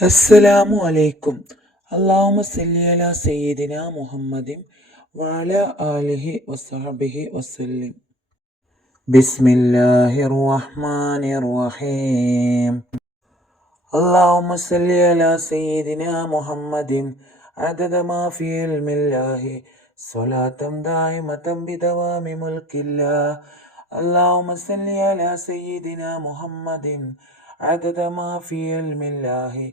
السلام عليكم اللهم صل على سيدنا محمد وعلى آله وصحبه وسلم بسم الله الرحمن الرحيم اللهم صل على سيدنا محمد عدد ما في علم الله صلاة دائمة بدوام ملك الله اللهم صل على سيدنا محمد عدد ما في علم الله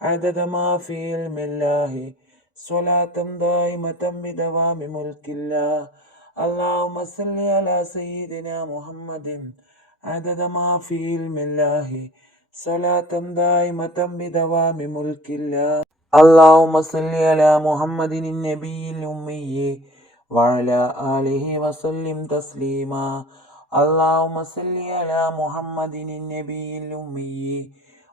عدد ما في علم الله صلاة دائمة بدوام ملك الله اللهم صل على سيدنا محمد عدد ما في علم الله صلاة دائمة بدوام ملك الله اللهم صل على محمد النبي الأمي وعلى آله وسلم تسليما اللهم صل على محمد النبي الأمي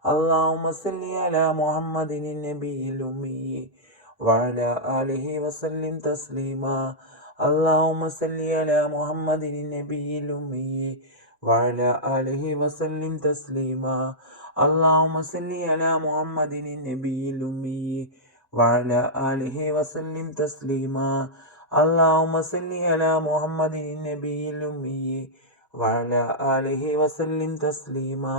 اللهم صل على محمد النبي الأمي وعلى آله وسلم تسليما اللهم صل على محمد النبي الأمي وعلى آله وسلم تسليما اللهم صل على محمد النبي الأمي وعلى آله وسلم تسليما اللهم صل على محمد النبي الأمي وعلى آله وسلم تسليما اللهم صلي على محمد النبي الأمي وعلى آله وسلم تسليما